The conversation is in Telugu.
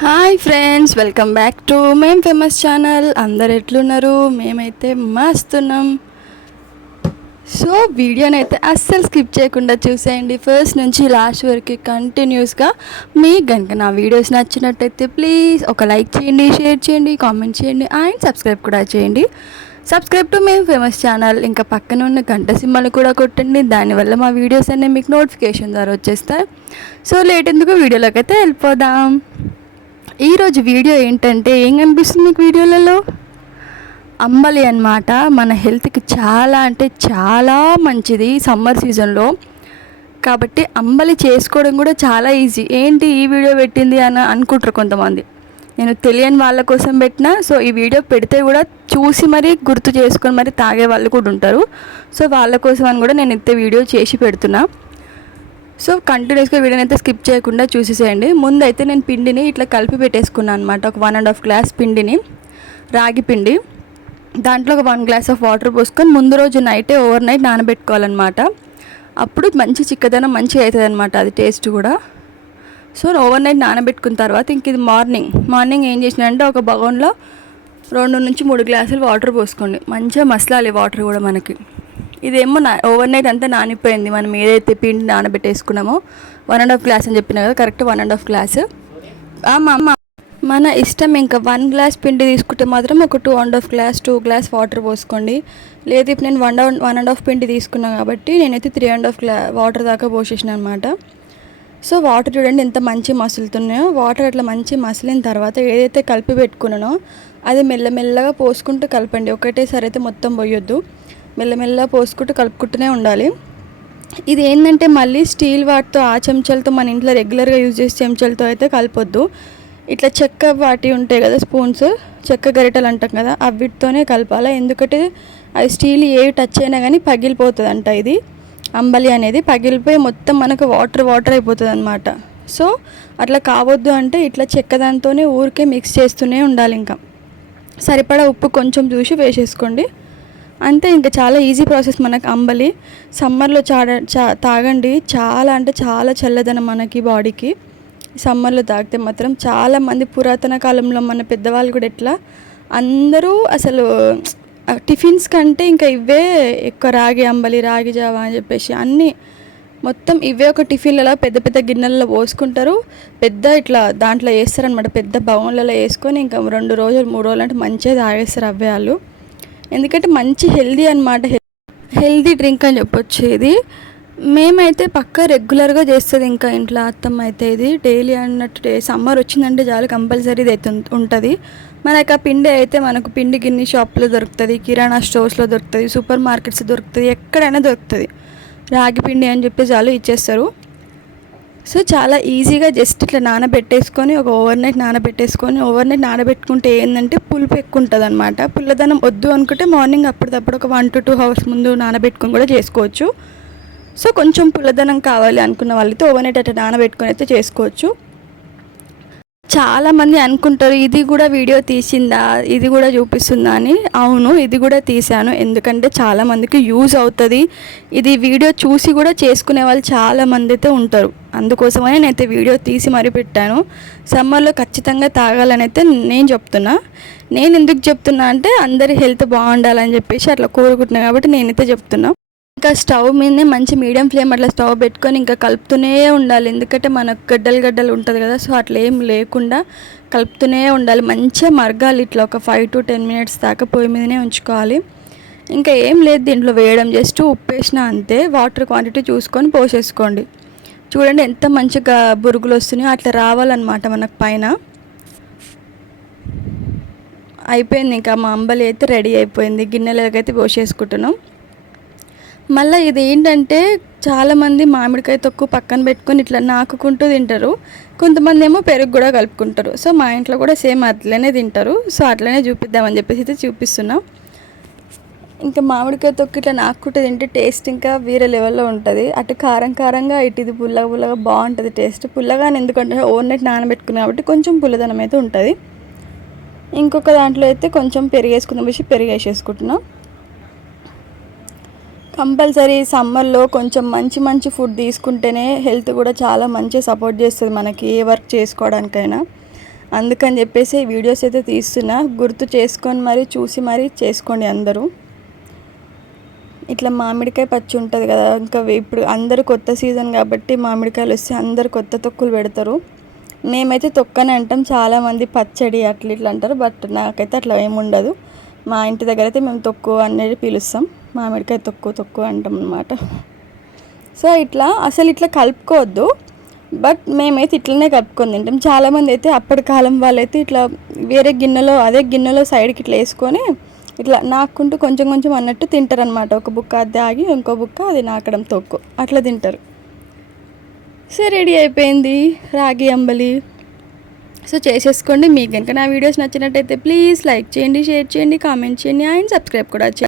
Hi friends welcome back to Mem famous channel అందరు ఎట్లున్నారు? మేమైతే మస్తున్నాం. సో వీడియోని అయితే అస్సలు స్కిప్ చేయకుండా చూసేయండి. ఫస్ట్ నుంచి లాస్ట్ వరకు కంటిన్యూస్గా మీకు కనుక నా వీడియోస్ నచ్చినట్టయితే ప్లీజ్ ఒక లైక్ చేయండి షేర్ చేయండి కామెంట్ చేయండి అండ్ సబ్స్క్రైబ్ కూడా చేయండి. Subscribe to Mem famous channel ఇంకా పక్కన ఉన్న గంట సింబల్ కూడా కొట్టండి. దానివల్ల మా వీడియోస్ అన్నీ మీకు నోటిఫికేషన్ ద్వారా వచ్చేస్తాయి. సో లేట్ ఎందుకు? వీడియోలోకి అయితే వెళ్ళిపోదాం. ఈరోజు వీడియో ఏంటంటే ఏం కనిపిస్తుంది మీకు వీడియోలలో? అంబలి అన్నమాట. మన హెల్త్కి చాలా అంటే చాలా మంచిది సమ్మర్ సీజన్లో. కాబట్టి అంబలి చేసుకోవడం కూడా చాలా ఈజీ. ఏంటి ఈ వీడియో పెట్టింది అని అనుకుంటారు కొంతమంది. నేను తెలియని వాళ్ళ కోసం పెట్టిన సో ఈ వీడియో పెడితే కూడా చూసి మరీ గుర్తు చేసుకొని మరీ తాగే వాళ్ళు కూడా ఉంటారు. సో వాళ్ళ కోసం అని కూడా నేను ఇంత వీడియో చేసి పెడుతున్నా. సో కంటిన్యూస్గా వీడియోని అయితే స్కిప్ చేయకుండా చూసేసేయండి. ముందైతే నేను పిండిని ఇట్లా కలిపి పెట్టేసుకున్నాను అనమాట ఒక వన్ అండ్ హాఫ్ గ్లాస్ పిండిని రాగి పిండి. దాంట్లో ఒక వన్ గ్లాస్ ఆఫ్ వాటర్ పోసుకొని ముందు రోజు నైటే ఓవర్ నైట్ నానబెట్టుకోవాలన్నమాట. అప్పుడు మంచి చిక్కదనం మంచిగా అవుతుంది అనమాట అది టేస్ట్ కూడా. సో ఓవర్ నైట్ నానబెట్టుకున్న తర్వాత ఇంక ఇది మార్నింగ్ మార్నింగ్ ఏం చేసినంటే ఒక బగోన్లో రెండు నుంచి మూడు గ్లాసులు వాటర్ పోసుకోండి. మంచిగా మసలాలి వాటర్ కూడా మనకి. ఇదేమో నా ఓవర్ నైట్ అంతా నానిపోయింది. మనం ఏదైతే పిండి నానబెట్టేసుకున్నామో వన్ అండ్ హాఫ్ గ్లాస్ అని చెప్పిన కదా correct one and half glass మా మన ఇష్టం ఇంకా వన్ గ్లాస్ పిండి తీసుకుంటే మాత్రం ఒక two and half glass two glass water పోసుకోండి. లేదు ఇప్పుడు నేను వన్ వన్ అండ్ హాఫ్ పిండి తీసుకున్నాను కాబట్టి నేనైతే three and half glass water దాకా పోసేసిన అనమాట సో వాటర్ చూడండి ఎంత మంచి మసులుతున్నాయో. వాటర్ అట్లా మంచి మసిలిన తర్వాత ఏదైతే కలిపి పెట్టుకున్నానో అది మెల్లమెల్లగా పోసుకుంటూ కలపండి. ఒకటేసారి అయితే మొత్తం పోయొద్దు. మెల్లమెల్లగా పోసుకుంటూ కలుపుకుంటూనే ఉండాలి. ఇది ఏంటంటే మళ్ళీ స్టీల్ వాటితో ఆ చెంచాలతో మన ఇంట్లో రెగ్యులర్గా యూజ్ చేసే చెంచాలతో అయితే కలపొద్దు. ఇట్లా చెక్క వాటి ఉంటాయి కదా స్పూన్స్ చెక్క గరిటెలు అంటాం కదా అవిటితోనే కలపాలి. ఎందుకంటే అది స్టీల్ ఏవి టచ్ అయినా కానీ పగిలిపోతుంది అంట ఇది. అంబలి అనేది పగిలిపోయి మొత్తం మనకు వాటర్ వాటర్ అయిపోతుంది అనమాట సో అట్లా కావద్దు అంటే ఇట్లా చెక్కదాంతోనే ఊరికే మిక్స్ చేస్తూనే ఉండాలి ఇంకా సరిపడా ఉప్పు కొంచెం చూసి వేసేసుకోండి. అంతే ఇంకా చాలా ఈజీ ప్రాసెస్ మనకు అంబలి. సమ్మర్లో చాడ చా తాగండి. చాలా అంటే చాలా చల్లదనం మనకి బాడీకి. సమ్మర్లో తాగితే మాత్రం చాలా మంది పురాతన కాలంలో మన పెద్దవాళ్ళు కూడా ఎట్లా అందరూ అసలు టిఫిన్స్ కంటే ఇంకా ఇవే ఎక్కువ రాగి అంబలి రాగి జావా అని చెప్పేసి అన్నీ మొత్తం ఇవే ఒక టిఫిన్లలో పెద్ద పెద్ద గిన్నెలలో పోసుకుంటారు. పెద్ద ఇట్లా దాంట్లో వేస్తారనమాట పెద్ద బౌన్లలో వేసుకొని ఇంకా రెండు రోజులు మూడు రోజులు అంటే మంచిగా తాగేస్తారు అవే వాళ్ళు. ఎందుకంటే మంచి హెల్దీ అనమాట హెల్దీ డ్రింక్ అని చెప్పొచ్చు ఇది. మేమైతే పక్క రెగ్యులర్గా చేస్తుంది ఇంకా ఇంట్లో అత్తమ్మ అయితే ఇది. డైలీ అన్నట్టు సమ్మర్ వచ్చిందంటే చాలు కంపల్సరీ ఇది అయితే ఉంటుంది. మనకు ఆ పిండి అయితే మనకు పిండి గిన్నె షాప్లో దొరుకుతుంది కిరాణా స్టోర్స్లో దొరుకుతుంది సూపర్ మార్కెట్స్ దొరుకుతుంది ఎక్కడైనా దొరుకుతుంది. రాగి పిండి అని చెప్పి చాలు ఇచ్చేస్తారు. సో చాలా ఈజీగా జస్ట్ ఇట్లా నానబెట్టేసుకొని ఒక ఓవర్ నైట్ నానబెట్టేసుకొని ఓవర్ నైట్ నానబెట్టుకుంటే ఏంటంటే పులుపు ఎక్కువ ఉంటుంది అనమాట పుల్లదనం వద్దు అనుకుంటే మార్నింగ్ అప్పటిదప్పుడు ఒక వన్ టు టూ అవర్స్ ముందు నానబెట్టుకొని కూడా చేసుకోవచ్చు. సో కొంచెం పుల్లదనం కావాలి అనుకున్న వాళ్ళైతే ఓవర్ నైట్ అట్లా నానబెట్టుకొని అయితే చేసుకోవచ్చు. చాలామంది అనుకుంటారు ఇది కూడా వీడియో తీసిందా? ఇది కూడా చూపిస్తుందా? అని. అవును ఇది కూడా తీశాను. ఎందుకంటే చాలామందికి యూజ్ అవుతుంది. ఇది వీడియో చూసి కూడా చేసుకునే వాళ్ళు చాలామంది అయితే ఉంటారు. అందుకోసమనే నేనైతే వీడియో తీసి మరీ పెట్టాను. సమ్మర్లో ఖచ్చితంగా తాగాలని అయితే నేను చెప్తున్నా. నేను ఎందుకు చెప్తున్నా అంటే అందరి హెల్త్ బాగుండాలని చెప్పేసి అట్లా కోరుకుంటున్నా కాబట్టి నేనైతే చెప్తున్నా. ఇంకా స్టవ్ మీదనే మంచి మీడియం ఫ్లేమ్ అట్లా స్టవ్ పెట్టుకొని ఇంకా కలుపుతూనే ఉండాలి. ఎందుకంటే మనకు గడ్డలు గడ్డలు ఉంటుంది కదా సో అట్లా ఏం లేకుండా కలుపుతూనే ఉండాలి. మంచిగా మరగాలి ఇట్లా ఒక ఫైవ్ టు టెన్ మినిట్స్ దాకా పొయ్యి మీదనే ఉంచుకోవాలి. ఇంకా ఏం లేదు దీంట్లో వేయడం జస్ట్ ఉప్పు వేసిన అంతే. వాటర్ క్వాంటిటీ చూసుకొని పోసేసుకోండి. చూడండి ఎంత మంచిగా బురుగులు వస్తున్నాయో అట్లా రావాలన్నమాట మనకు పైన. అయిపోయింది ఇంకా మా అంబలి అయితే రెడీ అయిపోయింది. గిన్నెలకైతే పోసేసుకుంటున్నాం. మళ్ళీ ఇది ఏంటంటే చాలామంది మామిడికాయ తొక్కు పక్కన పెట్టుకొని ఇట్లా నాకుకుంటూ తింటారు. కొంతమంది ఏమో పెరుగు కూడా కలుపుకుంటారు. సో మా ఇంట్లో కూడా సేమ్ అట్లనే తింటారు. సో అట్లనే చూపిద్దామని చెప్పేసి అయితే చూపిస్తున్నాం. ఇంకా మామిడికాయ తొక్కు ఇట్లా నాకుంటే తింటే టేస్ట్ ఇంకా వేరే లెవెల్లో ఉంటుంది. అటు కారం కారంగా ఇటు ఇది పుల్లగా పుల్లగా బాగుంటుంది టేస్ట్. పుల్లగా ఎందుకంటే ఓవర్ నైట్ నానబెట్టుకున్నాం కాబట్టి కొంచెం పుల్లదనం అయితే ఉంటుంది. ఇంకొక దాంట్లో అయితే కొంచెం పెరిగేసుకుందాం వేసి పెరిగేసేసుకుంటున్నాం. కంపల్సరీ సమ్మర్లో కొంచెం మంచి మంచి ఫుడ్ తీసుకుంటేనే హెల్త్ కూడా చాలా మంచి సపోర్ట్ చేస్తుంది మనకి ఏ వర్క్ చేసుకోవడానికైనా. అందుకని చెప్పేసి వీడియోస్ అయితే తీస్తున్నా. గుర్తు చేసుకొని మరి చూసి మరి చేసుకోండి అందరూ. ఇట్లా మామిడికాయ పచ్చి ఉంటుంది కదా ఇంకా ఇప్పుడు అందరు కొత్త సీజన్ కాబట్టి మామిడికాయలు వస్తే అందరు కొత్త తొక్కులు పెడతారు. మేమైతే తొక్కని అంటాం చాలామంది పచ్చడి అట్లా ఇట్లా అంటారు బట్ నాకైతే అట్లా ఏమి ఉండదు. మా ఇంటి దగ్గర అయితే మేము తొక్కు అనేది పిలుస్తాం. మామిడికాయ తొక్కు తొక్కు అంటాం అనమాట సో ఇట్లా అసలు ఇట్లా కలుపుకోవద్దు. బట్ మేమైతే ఇట్లనే కలుపుకొని తింటాం. చాలామంది అయితే అప్పటి కాలం వాళ్ళైతే ఇట్లా వేరే గిన్నెలో అదే గిన్నెలో సైడ్కి ఇట్లా వేసుకొని ఇట్లా నాకుంటూ కొంచెం కొంచెం అన్నట్టు తింటారనమాట ఒక బుక్క అది ఆగి ఇంకో బుక్క అది నాకడం తొక్కు. అట్లా తింటారు. సో రెడీ అయిపోయింది రాగి అంబలి. సో చేసేసుకోండి. మీకు కనుక నా వీడియోస్ నచ్చినట్టయితే ప్లీజ్ లైక్ చేయండి షేర్ చేయండి కామెంట్ చేయండి అండ్ సబ్స్క్రైబ్ కూడా చేయండి.